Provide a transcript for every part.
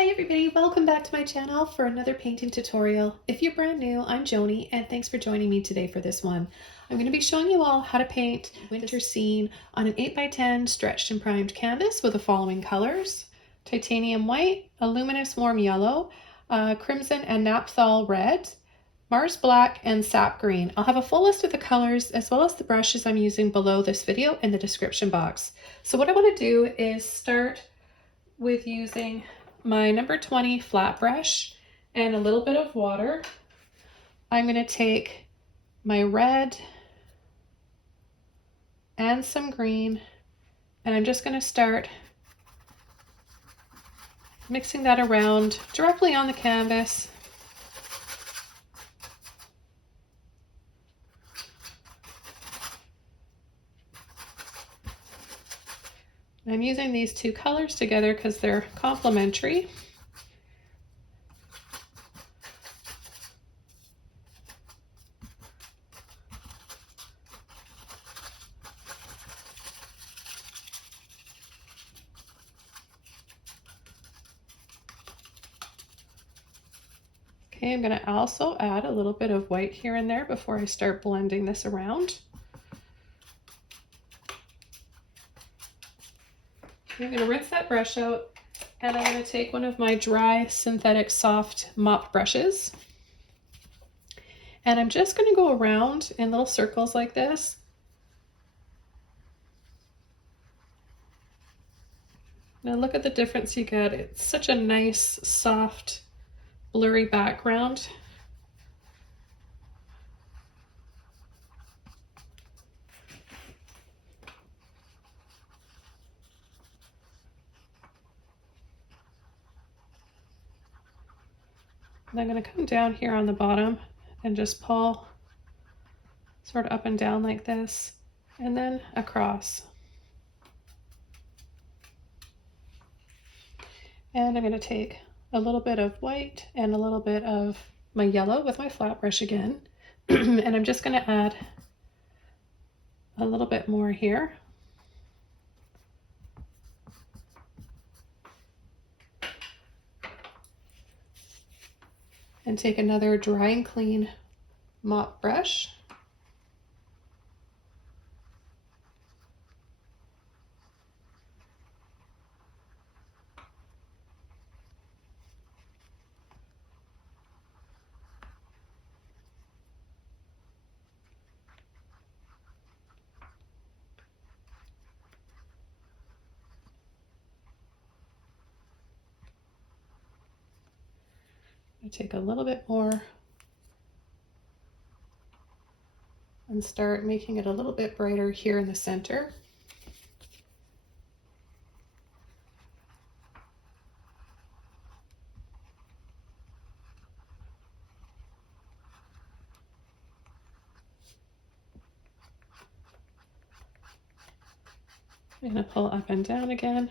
Hi everybody, welcome back to my channel for another painting tutorial. If you're brand new, I'm Joni and thanks for joining me today for this one. I'm going to be showing you all how to paint winter scene on an 8x10 stretched and primed canvas with the following colors: titanium white, a luminous warm yellow, crimson and naphthol red, Mars black, and sap green. I'll have a full list of the colors as well as the brushes I'm using below this video in the description box. So what I want to do is start with using my number 20 flat brush and a little bit of water. I'm going to take my red and some green, and I'm just going to start mixing that around directly on the canvas. I'm using these two colors together because they're complementary. Okay, I'm going to also add a little bit of white here and there before I start blending this around. I'm going to rinse that brush out, and I'm going to take one of my dry synthetic soft mop brushes, and I'm just going to go around in little circles like this. Now look at the difference you get. It's such a nice, soft, blurry background. And I'm going to come down here on the bottom and just pull sort of up and down like this, and then across. And I'm going to take a little bit of white and a little bit of my yellow with my flat brush again. And I'm just going to add a little bit more here. And take another dry and clean mop brush. I take a little bit more and start making it a little bit brighter here in the center. I'm going to pull up and down again,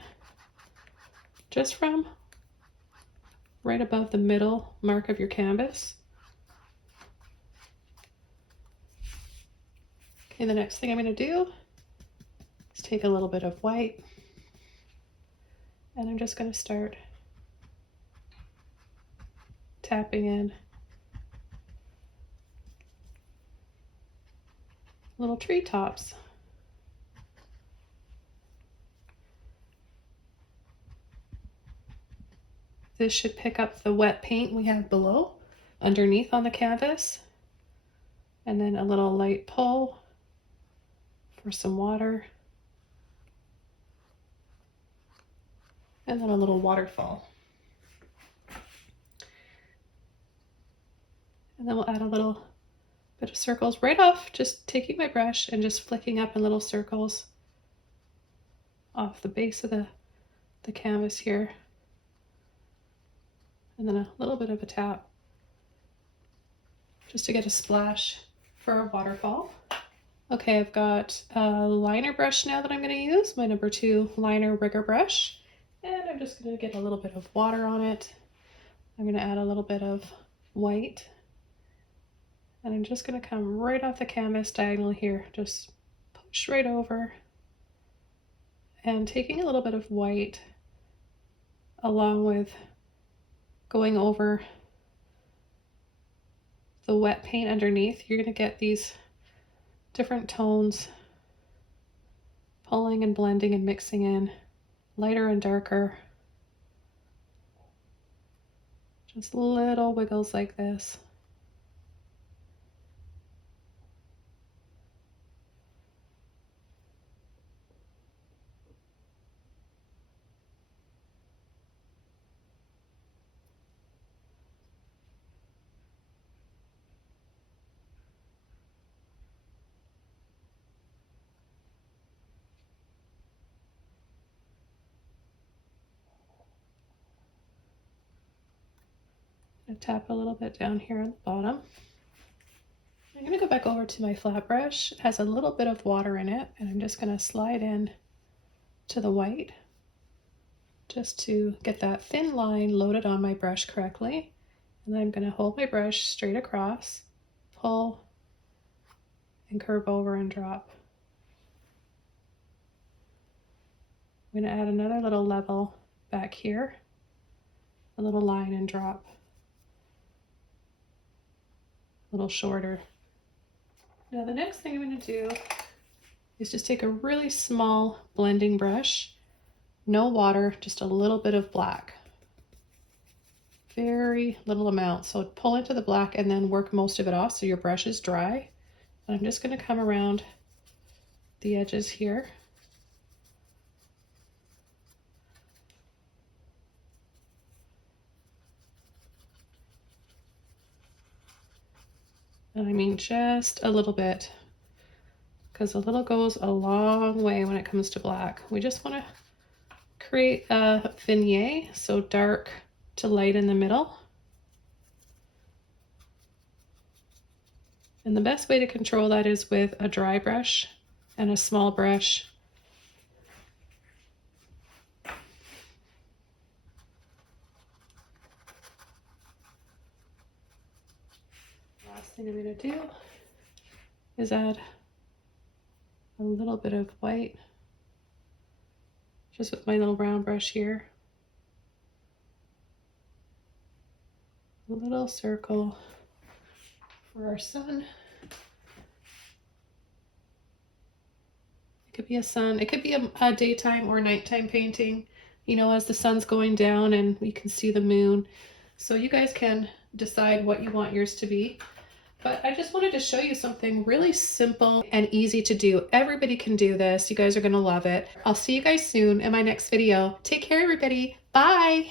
just from right above the middle mark of your canvas. Okay, the next thing I'm going to do is take a little bit of white, and I'm just going to start tapping in little treetops. This should pick up the wet paint we have below, underneath on the canvas, and then a little light pull for some water, and then a little waterfall. And then we'll add a little bit of circles right off, just taking my brush and just flicking up in little circles off the base of the canvas here. And then a little bit of a tap just to get a splash for our waterfall. Okay, I've got a liner brush now that I'm going to use, my number 2 liner rigger brush, and I'm just going to get a little bit of water on it. I'm going to add a little bit of white, and I'm just going to come right off the canvas diagonal here, just push right over, and taking a little bit of white along with going over the wet paint underneath, you're going to get these different tones pulling and blending and mixing in, lighter and darker. Just little wiggles like this. Tap a little bit down here on the bottom. I'm going to go back over to my flat brush. It has a little bit of water in it, and I'm just going to slide in to the white just to get that thin line loaded on my brush correctly. And then I'm going to hold my brush straight across, pull, and curve over and drop. I'm going to add another little level back here, a little line and drop. A little shorter. Now the next thing I'm going to do is just take a really small blending brush, no water, just a little bit of black. Very little amount. So pull into the black and then work most of it off so your brush is dry. And I'm just going to come around the edges here. And I mean just a little bit, because a little goes a long way when it comes to black. We just want to create a vignette, so dark to light in the middle. And the best way to control that is with a dry brush and a small brush. Last thing I'm going to do is add a little bit of white just with my little brown brush here. A little circle for our sun. It could be a sun, it could be a daytime or nighttime painting, you know, as the sun's going down and we can see the moon. So you guys can decide what you want yours to be. But I just wanted to show you something really simple and easy to do. Everybody can do this. You guys are going to love it. I'll see you guys soon in my next video. Take care, everybody. Bye.